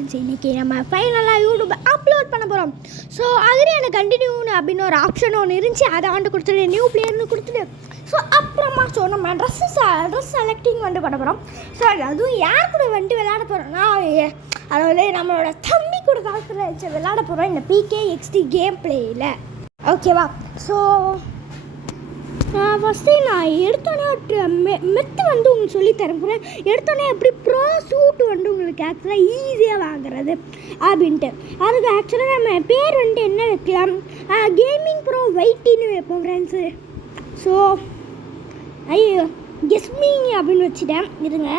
Friends, இன்றைக்கி நம்ம ஃபைனலாக யூடியூப் அப்லோட் பண்ண போகிறோம். ஸோ அதில் எனக்கு கண்டினியூன்னு அப்படின்னு ஒரு ஆப்ஷன் ஒன்று இருந்துச்சு. அதை வந்து கொடுத்துட்டு நியூ பிளேயர்னு கொடுத்துட்டு ஸோ அப்புறமா நம்ம ட்ரெஸ் செலக்டிங் வந்து பண்ண போகிறோம். ஸோ அதுவும் யார் கூட வந்துட்டு விளையாட போகிறோன்னா, அதாவது நம்மளோட தம்பி கூட கால்குலேட் விளையாட போகிறோம் இந்த PKXD கேம் பிளேயில். ஓகேவா? ஸோ ஃபஸ்ட்டு நான் எடுத்தோன்னே மெத்து வந்து உங்களுக்கு சொல்லித்தரேன் போகிறேன். எடுத்தோன்னே எப்படி ப்ரோ சூட்டு வந்து உங்களுக்கு ஆக்சுவலாக ஈஸியாக வாங்குறது அப்படின்ட்டு. அதுக்கு ஆக்சுவலாக நம்ம பேர் வந்துட்டு என்ன வைக்கலாம், கேமிங் ப்ரோ வைட்டின்னு வைப்போம் ஃப்ரெண்ட்ஸு. ஸோ ஐயோ கெஸ்மிங் அப்படின்னு வச்சுட்டேன் இருங்க.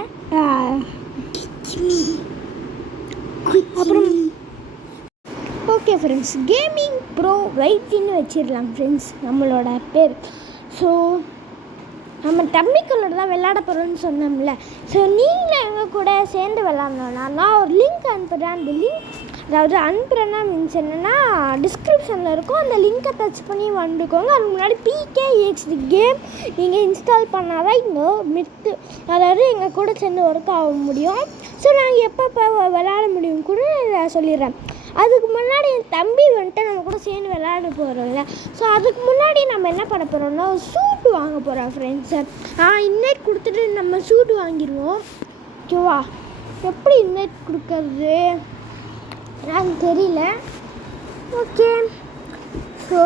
அப்புறம் ஓகே ஃப்ரெண்ட்ஸ், கேமிங் ப்ரோ வைட்டின்னு வச்சிடலாம் ஃப்ரெண்ட்ஸ் நம்மளோட பேர். ஸோ நம்ம தம்பிக்குள்ளோட தான் விளையாட போகிறோன்னு சொன்னோம்ல. ஸோ நீங்களும் எங்கள் கூட சேர்ந்து விளாட்ணுன்னா நான் ஒரு லிங்க் அனுப்புகிறேன். அந்த லிங்க் அதாவது அனுப்புகிறேன்னா மீன்ஸ் என்னென்னா டிஸ்கிரிப்ஷனில் இருக்கும். அந்த லிங்க்கை டச் பண்ணி வந்துக்கோங்க. அதுக்கு முன்னாடி PKXD கேம் நீங்கள் இன்ஸ்டால் பண்ணால் தான் இங்கே மித்து அதாவது எங்கள் கூட சேர்ந்து ஒர்க் ஆக முடியும். ஸோ நாங்கள் எப்போ விளையாட முடியும் கூட நான் சொல்லிடுறேன். அதுக்கு முன்னாடி என் தம்பி வந்துட்டு நம்ம கூட சேர்ந்து விளையாட போகிறோம்ல. ஸோ அதுக்கு முன்னாடி நம்ம என்ன பண்ண போகிறோம்னா சூட்டு வாங்க போகிறோம் ஃப்ரெண்ட்ஸு. இன்னைக்கு கொடுத்துட்டு நம்ம சூட்டு வாங்கிடுவோம். ஓகேவா? எப்படி இன்னைக்கு கொடுக்கறது எனக்கு தெரியல. ஓகே ஸோ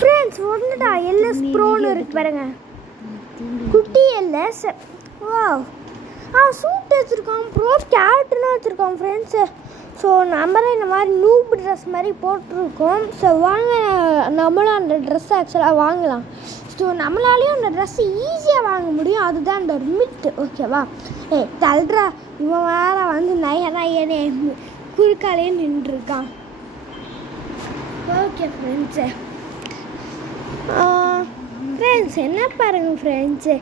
ஃப்ரெண்ட்ஸ் ஒன்றுடா LS ப்ரோன்னு இருக்கு பாருங்க, குட்டி LS. வா சூட் வச்சுருக்கோம், ப்ரோ கேரக்டர்லாம் வச்சுருக்கோம் ஃப்ரெண்ட்ஸு. ஸோ நம்மளே இந்த மாதிரி நூப் ட்ரெஸ் மாதிரி போட்டிருக்கோம். ஸோ வாங்க நம்மளும் அந்த ட்ரெஸ்ஸை ஆக்சுவலாக வாங்கலாம். ஸோ நம்மளாலேயும் அந்த ட்ரெஸ்ஸு ஈஸியாக வாங்க முடியும். அதுதான் அந்த ஒரு மித்து. ஓகேவா? தல்றா இவன் வேறு வந்து நயனே குறுக்காலே நின்றுருக்கான். ஓகே ஃப்ரெண்ட்ஸு, ஃப்ரெண்ட்ஸ் என்ன பாருங்கள் ஃப்ரெண்ட்ஸு,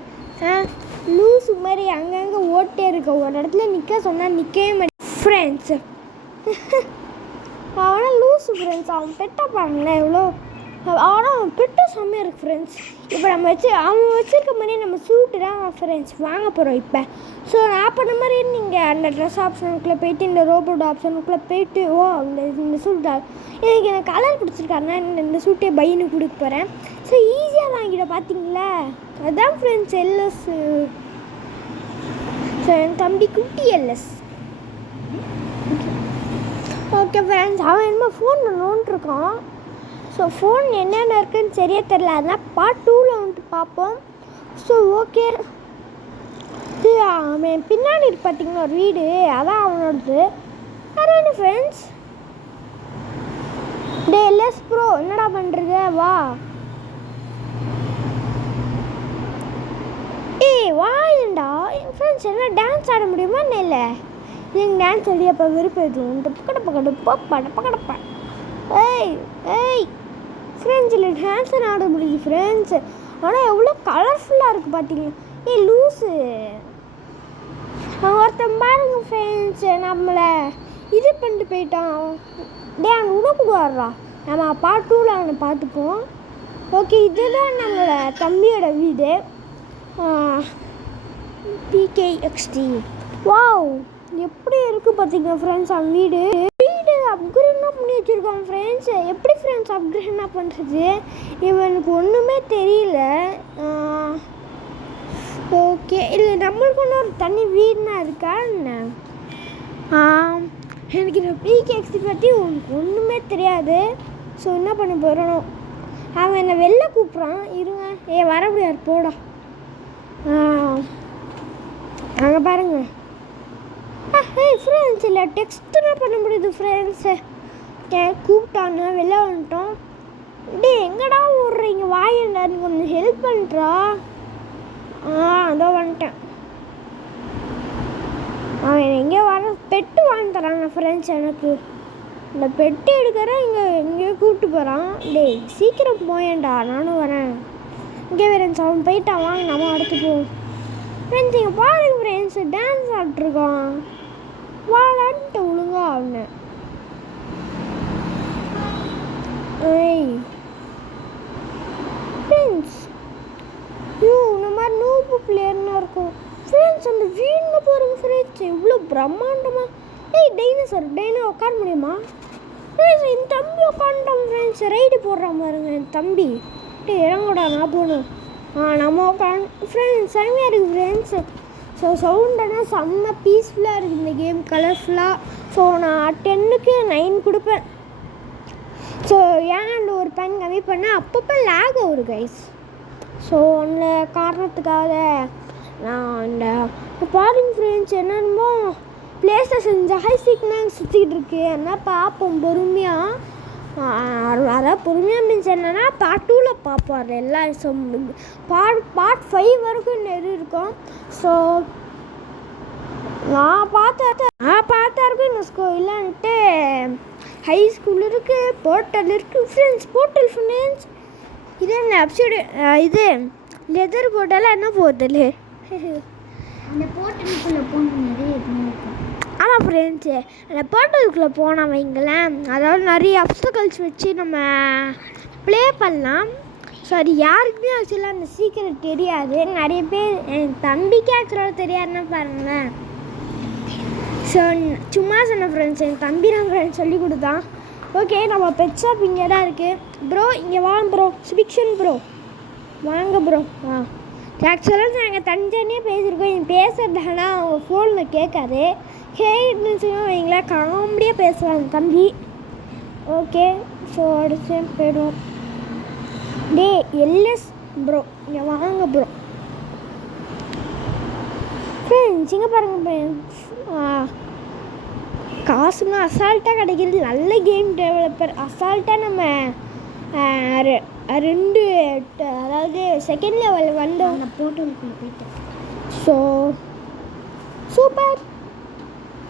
லூஸு மாதிரி அங்கங்கே ஓட்டே இருக்க, ஒரு இடத்துல நிற்க சொன்னால் நிற்கவே மாட்டேன் ஃப்ரெண்ட்ஸு. அவனா லூஸு ஃப்ரெண்ட்ஸ். அவன் பெட்டை பாருங்களேன் எவ்வளோ, ஆனால் அவன் பெட்டு செம்மையாக இருக்குது ஃப்ரெண்ட்ஸ். இப்போ நம்ம அவன் வச்சுருக்க மாதிரியே நம்ம சூட்டு தான் ஃப்ரெண்ட்ஸ் வாங்க போகிறோம் இப்போ. ஸோ நான் பண்ண மாதிரி நீங்கள் அந்த ட்ரெஸ் ஆப்ஷனுக்குள்ளே போய்ட்டு இந்த ரோபோட் ஆப்ஷனுக்குள்ளே போய்ட்டு இந்த சூட்டா எனக்கு கலர் பிடிச்சிருக்காருன்னா இந்த சூட்டே பையனு கொடுக்க போகிறேன். ஸோ ஈஸியாக வாங்கிட பார்த்தீங்களா? அதுதான் ஃப்ரெண்ட்ஸ் LS. ஸோ என் தம்பி குட்டி LS. ஓகே ஃப்ரெண்ட்ஸ், அவன் என்னமோ ஃபோன் நோண்டிருக்கான். ஸோ ஃபோன் என்னென்ன இருக்குதுன்னு சரியாக தெரில, அதனால் பார்ட் 2ல் வந்துட்டு பார்ப்போம். ஸோ ஓகே, அவன் பின்னாடி இருக்கு பார்த்தீங்கன்னா ஒரு வீடு, அதான் அவனோடது. வேறு என்ன ஃப்ரெண்ட்ஸ், LS ப்ரோ என்னடா பண்ணுறது? வா வாயண்டா ஃப்ரெண்ட்ஸ். என்ன டான்ஸ் ஆட முடியுமா? என்ன இல்லை எங்கள் டான்ஸ் ஆடி அப்போ விருப்பம் பக்கடப்பா. ஃப்ரெண்ட்ஸ் இல்லை டான்ஸ் ஆட முடியுது ஃப்ரெண்ட்ஸ். ஆனால் எவ்வளோ கலர்ஃபுல்லாக இருக்குது பார்த்தீங்களா? லூஸு ஒருத்தன் பாருங்க ஃப்ரெண்ட்ஸ், நம்மளை இது பண்ணிட்டு போயிட்டான். அவன் விடக்கூடாதுரா, நம்ம பார்ட் 2ல் அவனை பார்த்துப்போம். ஓகே, இதுதான் நம்மளோட தம்பியோட வீடு PKXD. வாவ் எப்படி இருக்குது பார்த்தீங்கன்னா ஃப்ரெண்ட்ஸ் அவன் வீடு அப்கிரேட்னா பண்ணி வச்சுருக்கான் ஃப்ரெண்ட்ஸ். எப்படி ஃப்ரெண்ட்ஸ் அப்கிரேட்னா பண்ணுறது இவனுக்கு ஒன்றுமே தெரியல. ஓகே, இல்லை நம்மளுக்கு ஒன்று ஒரு தனி வீடுனா இருக்கா என்ன? எனக்கு இந்த PKXD பற்றி உனக்கு ஒன்றுமே தெரியாது. ஸோ என்ன பண்ண போகிறோம், அவன் என்னை வெளில கூப்பிட்றான். இருங்க, வர முடியாது போடா. அங்கே பாருங்க ஃப்ரெண்ட்ஸ், இல்லை டெக்ஸ்ட்லாம் பண்ண முடியுது ஃப்ரெண்ட்ஸு. கூப்பிட்டாங்க வெளில வந்துட்டோம். எங்கடா ஓடுறீங்க? வாயண்டா, எனக்கு கொஞ்சம் ஹெல்ப் பண்ணுறா. அதோ வந்துட்டேன். அவன் எங்கேயோ வர பெட்டு வாங்கி தராங்க ஃப்ரெண்ட்ஸ். எனக்கு இந்த பெட்டு எடுக்கிறேன் எங்கேயோ கூப்பிட்டு போகிறான். சீக்கிரம் போயேன்டா, நானும் வரேன். இங்கே ஃப்ரெண்ட்ஸ் அவன் போயிட்டான், வாங்க நம்ம அடுத்து போவோம். ஃப்ரெண்ட்ஸ் இங்கே பாருங்க ஃப்ரெண்ட்ஸ், டான்ஸ் ஆடிட்டுருக்கான். வாடான்ட்டு ஒழுங்கா அவனை. ஃப்ரெண்ட்ஸ் இந்த மாதிரி நூப்பு பிளேயர்னா இருக்கும் ஃப்ரெண்ட்ஸ். அந்த வீடில் பாருங்க ஃப்ரெண்ட்ஸ், எவ்வளோ பிரம்மாண்டமாக டைனோ உட்கார முடியுமா? என் தம்பி உட்காந்துட்டான் ஃப்ரெண்ட்ஸ். ரைடு போடுறான் பாருங்க என் தம்பி. இறங்கூடா நான் போகணும். நம்ம உட்காந்து ஃப்ரெண்ட்ஸ் செம்மையாக இருக்குது ஃப்ரெண்ட்ஸு. ஸோ சவுண்டெல்லாம் செம்ம பீஸ்ஃபுல்லாக இருக்குது இந்த கேம், கலர்ஃபுல்லாக. ஸோ நான் 10க்கு 9 கொடுப்பேன். ஸோ ஏன்னா அந்த ஒரு பென் கம்மி பண்ணேன், அப்பப்போ லேக் ஆகுது கைஸ். ஸோ அந்த காரணத்துக்காக நான் இந்த பாருங்க ஃப்ரெண்ட்ஸ் என்னென்னமோ பிளேஸ்டேஷன் ஜாய்ஸ்டிக்னா சுற்றிக்கிட்டு இருக்கு. என்ன பார்ப்போம் பொறுமையாக. அதாவது பொறுமையாக மீன்ஸ் என்னென்னா பார்ட் 2ல் பார்ப்போம். அது எல்லாம் பார்ட் 5 வரைக்கும் நிறைய இருக்கும். ஸோ நான் பார்த்தா இருக்கும் இந்த இல்லைன்ட்டு ஹை ஸ்கூல் இருக்குது, போர்ட்டல் இருக்குது ஃப்ரெண்ட்ஸ். போர்ட்டல் ஃப்ரெண்ட்ஸ் இது என்ன அப்சைடு இது லெதர் போர்ட்டெல்லாம் என்ன போர்ட்டல்? அந்த போர்ட்டலுக்குள்ளே போகணும் நிறைய இருக்கும். ஆமாம் ஃப்ரெண்ட்ஸு, அந்த போர்ட்டலுக்குள்ளே போனால் வைங்களேன், அதாவது நிறைய அப்ஸ்டக்கல்ஸ் வச்சு நம்ம ப்ளே பண்ணலாம். ஸோ அது யாருக்குமே ஆக்சுவலாக அந்த சீக்கிரம் தெரியாது. நிறைய பேர் என் தம்பிக்கே ஆக்சுவலாக தெரியாதுன்னா பாருங்களேன். ஸோ சும்மா சொன்ன ஃப்ரெண்ட்ஸ், என் தம்பி நான் ஃப்ரெண்ட்ஸ் சொல்லி கொடுத்தான். ஓகே, நம்ம பெட் ஷாப் இங்கே தான் இருக்குது. ப்ரோ இங்கே வாங்க ப்ரோ, ஸ்பிக்ஷன் ப்ரோ வாங்க ப்ரோ. ஆக்சுவலாக நாங்கள் தனித்தனியாக பேசியிருக்கோம். என் பேசுறது ஆனால் அவங்க ஃபோனில் கேட்காது. கேட்டுச்சுன்னா வைங்களேன் காமெடியாக பேசுவாங்க தம்பி. ஓகே, ஸோ அடுத்து போய்டுவோம். எல்எஸ் ப்ரோ இங்கே வாங்க ப்ரோ. ஃப்ரெண்ட்ஸ் இங்கே பாருங்கள் ஃப்ரெண்ட்ஸ், காசுலாம் அசால்ட்டாக கிடைக்கிறது. நல்ல கேம் டெவலப்பர். அசால்ட்டாக நம்ம 2 அதாவது செகண்ட் லெவல் வந்து அந்த போர்ட்டலுக்குள்ளே போயிட்டு. So super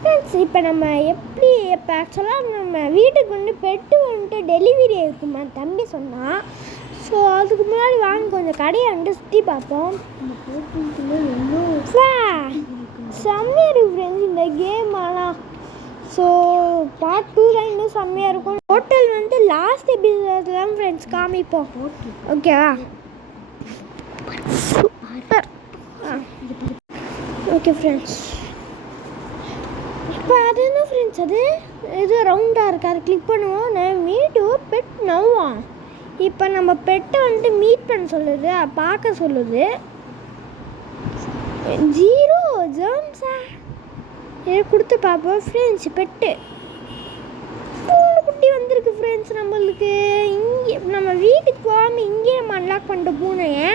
friends. இப்போ நம்ம எப்படி இப்போ ஆக்சுவலாக நம்ம வீட்டுக்கு வந்து பெட்டு வந்துட்டு டெலிவரி இருக்குமா தம்பி சொன்னால். ஸோ அதுக்கு முன்னாடி வாங்க கொஞ்சம் கடையை வந்துட்டு சுற்றி பார்ப்போம். அந்த போர்ட்டலுக்குள்ளே எவ்வளோ செம்மையாக இருக்குது ஃப்ரெண்ட்ஸ் இந்த கேம். ஆனால் ஸோ பார்ட் 2 தான் இன்னும் செம்மையாக இருக்கும். ஹோட்டல் வந்து லாஸ்ட் எபிசோடில் தான் ஃப்ரெண்ட்ஸ் காமிப்போம். ஓகேவா? சூப்பர். ஓகே ஃப்ரெண்ட்ஸ், இப்போ அது என்ன ஃப்ரெண்ட்ஸ், அது இது ரவுண்டாக இருக்குது, அதை கிளிக் பண்ணுவோம். நான் மீட் பெட் நோவா. இப்போ நம்ம பெட்டை வந்துட்டு மீட் பண்ண சொல்லுது, பார்க்க சொல்லுது. 0 ஜேர்ம்ஸா இதை கொடுத்து பார்ப்போம் ஃப்ரெண்ட்ஸ். பெட்டு பூனை குட்டி வந்திருக்கு ஃப்ரெண்ட்ஸ் நம்மளுக்கு. இங்கே நம்ம வீட்டுக்கு போகாமல் இங்கே நம்ம அன்லாக் பண்ணிட்ட பூனையை.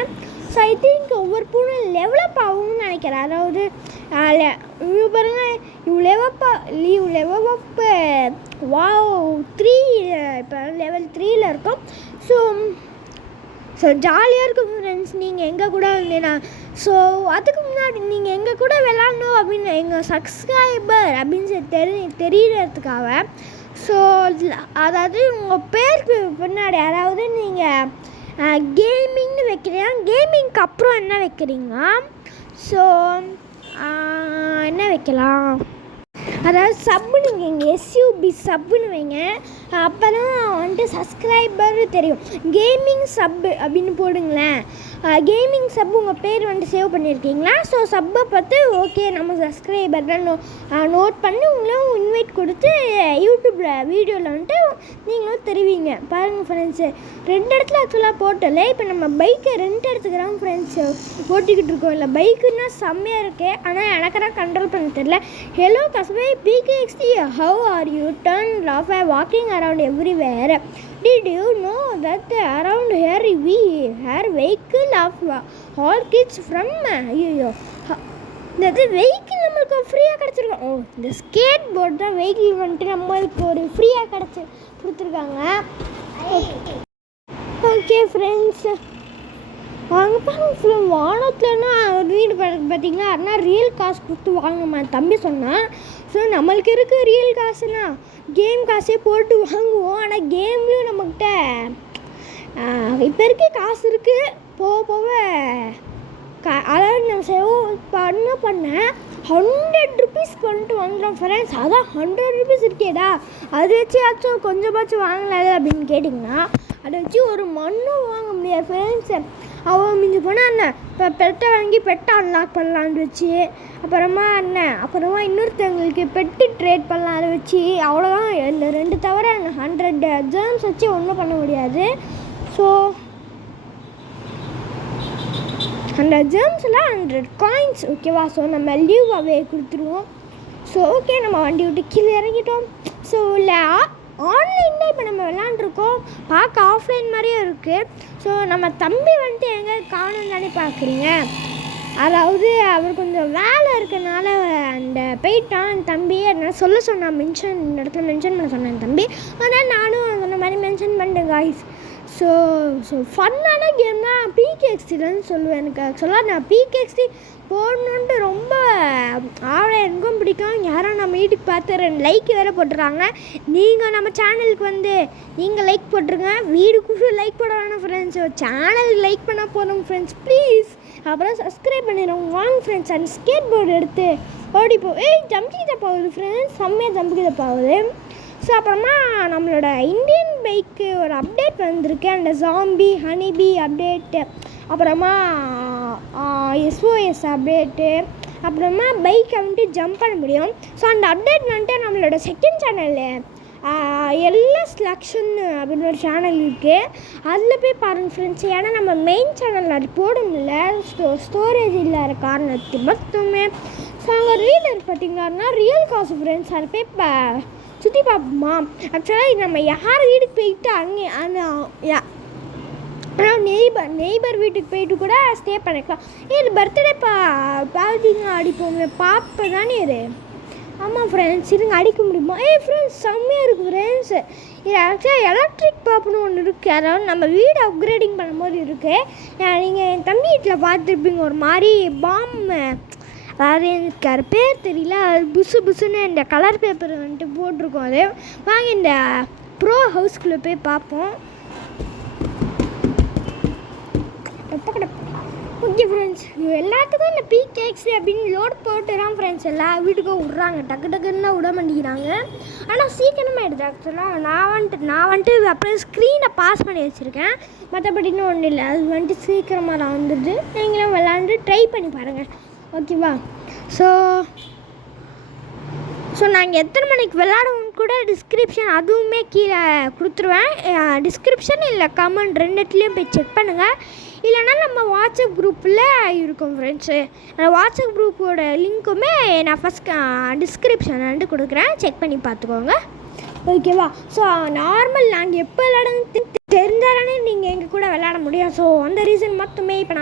ஸோ ஐ திங்க் ஒவ்வொரு பூனை லெவலப் ஆகும்னு நினைக்கிறேன். அதாவது இவ்வளோ பாருங்க, லெவலப்பு வாவ் 3 இப்போ லெவல் 3ல் இருக்கும். ஸோ ஜாலியாக இருக்கும் ஃப்ரெண்ட்ஸ். நீங்கள் எங்கள் கூட வந்தீங்கன்னா ஸோ அதுக்கு முன்னாடி நீங்கள் எங்கள் கூட விளாட்ணும் அப்படின்னு எங்கள் சப்ஸ்கிரைபர் அப்படின்னு தெரியறதுக்காக. ஸோ அதாவது உங்கள் பேருக்கு பின்னாடி அதாவது நீங்கள் கேமிங்னு வைக்கிறீங்க, கேமிங்க்கு அப்புறம் என்ன வைக்கிறீங்க? ஸோ என்ன வைக்கலாம், அதாவது சப்புன்னு வைங்க, SUB சப்புன்னு வைங்க. அப்போ தான் வந்துட்டு சப்ஸ்கிரைபர் தெரியும். கேமிங் சப்பு அப்படின்னு போடுங்களேன். கேமிங் சப் உங்கள் பேர் வந்துட்டு சேவ் பண்ணியிருக்கீங்களா? ஸோ சப்பை பார்த்து ஓகே நம்ம சப்ஸ்கிரைபர் தான் நோட் பண்ணி உங்களும் இன்வைட் கொடுத்து யூடியூப்பில் வீடியோவில் வந்துட்டு நீங்களும் தெரிவிங்க. பாருங்கள் ஃப்ரெண்ட்ஸு, 2 இடத்துல ஆக்சுவலாக போட்டல. இப்போ நம்ம பைக்கை 2 இடத்துக்குறாங்க ஃப்ரெண்ட்ஸு ஓட்டிக்கிட்டு இருக்கோம். இல்லை பைக்குன்னா செம்மையாக இருக்குது, ஆனால் எனக்கு தான் கண்ட்ரோல் பண்ண தெரியல. ஹலோ கஸ்பை PKXD, how are you? Turn off walking around everywhere. Did you know that around here we have vehicle of all kids from ஐயோ இந்த வெஹிக்கிள் நம்மளுக்கு ஃப்ரீயாக கிடச்சிருக்கோம். ஓ இந்த ஸ்கேட் போர்ட் தான் வெஹிக்கிள் வந்துட்டு நம்மளுக்கு ஒரு ஃப்ரீயாக கொடுத்துருக்காங்க. ஓகே ஃப்ரெண்ட்ஸ், வாங்க பாருங்க வானத்துலன்னா வீடு பார்த்தீங்கன்னா அதனால் ரியல் காசு கொடுத்து வாங்கம்மா தம்பி சொன்னான். ஸோ நம்மளுக்கு இருக்க ரியல் காசுனா கேம் காசே போட்டு வாங்குவோம். ஆனால் கேம்லேயும் நம்மக்கிட்ட இப்போ இருக்க காசு இருக்குது. போக போக அதாவது நம்ம சேவ் பண்ண 100 rupees பண்ணிட்டு வாங்குகிறோம் ஃப்ரெண்ட்ஸ். அதான் 100 rupees இருக்கேடா, அதை வச்சு கொஞ்சமாச்சும் வாங்கலாது அப்படின்னு கேட்டிங்கன்னா அதை வச்சு ஒரு மண்ணும் வாங்க முடியாது ஃப்ரெண்ட்ஸ். அவன் மிஞ்சி போனால் என்ன இப்போ பெட்டை வாங்கி பெட்டை அன்லாக் பண்ணலான்னு வச்சு அப்புறமா இன்னொருத்தவங்களுக்கு பெட்டு ட்ரேட் பண்ணலாம் அதை வச்சு அவ்வளோதான். இந்த 2 தவிர 100 ஜேர்ம்ஸ் வச்சு ஒன்றும் பண்ண முடியாது. ஸோ அந்த ஜேர்ம்ஸில் 100 காயின்ஸ் ஓகேவா. ஸோ நம்ம லீவ் அவே கொடுத்துருவோம். ஸோ ஓகே நம்ம வண்டி விட்டு கீழே இறங்கிட்டோம். ஸோ இல்லை ஆன்லைனில் இப்போ நம்ம விளாண்டுருக்கோம், பார்க்க ஆஃப்லைன் மாதிரியே இருக்குது. ஸோ நம்ம தம்பி வந்துட்டு எங்கே காணும் தானே பார்க்குறீங்க. அதாவது அவர் கொஞ்சம் வேலை இருக்கனால அந்த போயிட்டான் தம்பி. அதனால் சொல்ல சொன்னான், இந்த இடத்துல மென்ஷன் பண்ண சொன்னேன் தம்பி. ஆனால் நானும் சொன்ன மாதிரி மென்ஷன் பண்ணிட்டேன் காய்ஸ். ஸோ ஃபன்னான கேம்னா பிகேஎக்ஸ்டின்னு சொல்லுவேன். எனக்கு ஆக்சுவலாக நான் பிகேஎக்ஸ்டி போடணுன்ட்டு ரொம்ப எனக்கும் பிடிக்கும். யாரும் நம்ம வீட்டுக்கு பார்த்து 2 லைக் வேறு போட்டுருக்காங்க. நீங்கள் நம்ம சேனலுக்கு நீங்கள் லைக் போட்டுருங்க. வீடுக்கு லைக் போட வேணாம் ஃப்ரெண்ட்ஸ், சேனலுக்கு லைக் பண்ண போகிறோம் ஃப்ரெண்ட்ஸ் ப்ளீஸ். அப்புறம் சப்ஸ்கிரைப் பண்ணிடுவோம் வாங்க ஃப்ரெண்ட்ஸ். அண்ட் ஸ்கேட் போர்டு எடுத்து ஓடிப்போம். ஜம்பிக்கிட்ட போகுது ஃப்ரெண்ட்ஸ், செம்மையாக ஜம்பிக்கிட்ட போகுது. ஸோ அப்புறமா நம்மளோட இந்தியன் பைக்கு ஒரு அப்டேட் வந்திருக்கு, அந்த ஜாம்பி ஹனிபி அப்டேட்டு, அப்புறமா SOS அப்டேட்டு, அப்புறமா பைக்கை ஜம்ப் பண்ண முடியும். ஸோ அந்த அப்டேட் நம்மளோட செகண்ட் சேனலில் எல்எஸ் லக்ஷன் அப்படின்னு ஒரு சேனல் இருக்குது, அதில் போய் பாருங்கள் ஃப்ரெண்ட்ஸ். ஏன்னா நம்ம மெயின் சேனலில் அது போட முடியல, ஸ்டோரேஜ் இல்லாத காரணத்துக்கு மட்டுமே. ஸோ அங்கே ரீலர் பார்த்தீங்கன்னா ரியல் காசு ஃப்ரெண்ட்ஸ், அதை போய் சுற்றி பார்ப்போமா. ஆக்சுவலாக நம்ம யார் வீட்டுக்கு போயிட்டு அங்கே ஆனால் நெய்பர் வீட்டுக்கு போயிட்டு கூட ஸ்டே பண்ணிக்கலாம். இது பர்த்டே பார்த்தீங்க அடிப்போமே பாப்பா தானே இது. ஆமாம் ஃப்ரெண்ட்ஸ், இதுங்க அடிக்க முடியுமா? ஃப்ரெண்ட்ஸ் செம்மையாக இருக்குது ஃப்ரெண்ட்ஸ். இது ஆக்சுவலாக எலக்ட்ரிக் பாப்புன்னு ஒன்று இருக்குது, அதாவது நம்ம வீடு அப்கிரேடிங் பண்ணும்போது இருக்குது. நீங்கள் என் தம்பி வீட்டில் பார்த்துருப்பீங்க, ஒரு மாதிரி அதாவது எனக்கு பேர் தெரியல, அது புசுன்னு இந்த கலர் பேப்பர் போட்டிருக்கோம். அது வாங்க இந்த ப்ரோ ஹவுஸ்குள்ளே போய் பார்ப்போம். ஓகே ஃப்ரெண்ட்ஸ், எல்லாத்துக்கும் இந்த பிகேஎக்ஸ்டி அப்படின்னு லோட் போட்டுறான் ஃப்ரெண்ட்ஸ். எல்லா வீட்டுக்கும் விட்றாங்க, டக்குன்னு விட மாட்டேங்கிறாங்க. ஆனால் சீக்கிரமாக எடுத்து ஆக்சுவலாக நான் வந்துட்டு அப்புறம் ஸ்க்ரீனை பாஸ் பண்ணி வச்சுருக்கேன், மற்றபடின்னு ஒன்றும் இல்லை. அது சீக்கிரமாக நான் வந்துடுது. நீங்களும் விளாண்டு ட்ரை பண்ணி பாருங்கள் ஓகேவா. ஸோ நாங்கள் எத்தனை மணிக்கு விளாடுவோம் கூட டிஸ்கிரிப்ஷன் அதுவுமே கீழே கொடுத்துருவேன். டிஸ்கிரிப்ஷன் இல்லை கமெண்ட் 2த்துலேயும் போய் செக் பண்ணுங்கள். இல்லைனா நம்ம வாட்ஸ்அப் குரூப்பில் இருக்கும் ஃப்ரெண்ட்ஸு, அந்த வாட்ஸ்அப் குரூப்போட லிங்க்குமே நான் ஃபஸ்ட் டிஸ்கிரிப்ஷன் கொடுக்குறேன், செக் பண்ணி பார்த்துக்கோங்க ஓகேவா. ஸோ நார்மல் நாங்கள் எப்போ விளாடுன்னு தெரிஞ்சாலே நீங்கள் எங்கள் கூட விளாட முடியும். ஸோ அந்த ரீசன் மட்டுமே இப்போ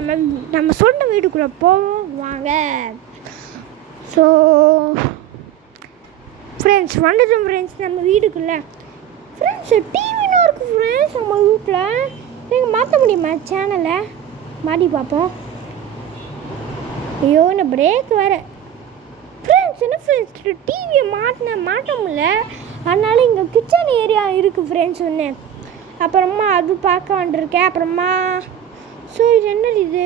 நம்ம சொன்ன வீட்டுக்குள்ளே போவோம் வாங்க. ஸோ ஃப்ரெண்ட்ஸ் வந்துட்டோம் ஃப்ரெண்ட்ஸ் நம்ம வீட்டுக்குள்ளே. ஃப்ரெண்ட்ஸ் டிவின்னு இருக்குது ஃப்ரெண்ட்ஸ் நம்ம வீட்டில். நீங்கள் மாற்ற முடியுமா சேனலை? மாட்டி பார்ப்போம். ஐயோ நான் பிரேக் வேறு ஃப்ரெண்ட்ஸ். என்ன ஃப்ரெண்ட்ஸ் டிவியை மாட்ட முடியல, அதனால இங்கே கிச்சன் ஏரியா இருக்குது ஃப்ரெண்ட்ஸ் ஒன்று. அப்புறமா அது பார்க்க வந்துருக்கேன். அப்புறமா ஸோ இது என்னது இது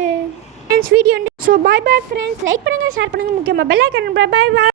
friends video. So bye friends, like பண்ணுங்கள், ஷேர் பண்ணுங்கள், முக்கியமாக பெல் ஐக்கான். பாய்.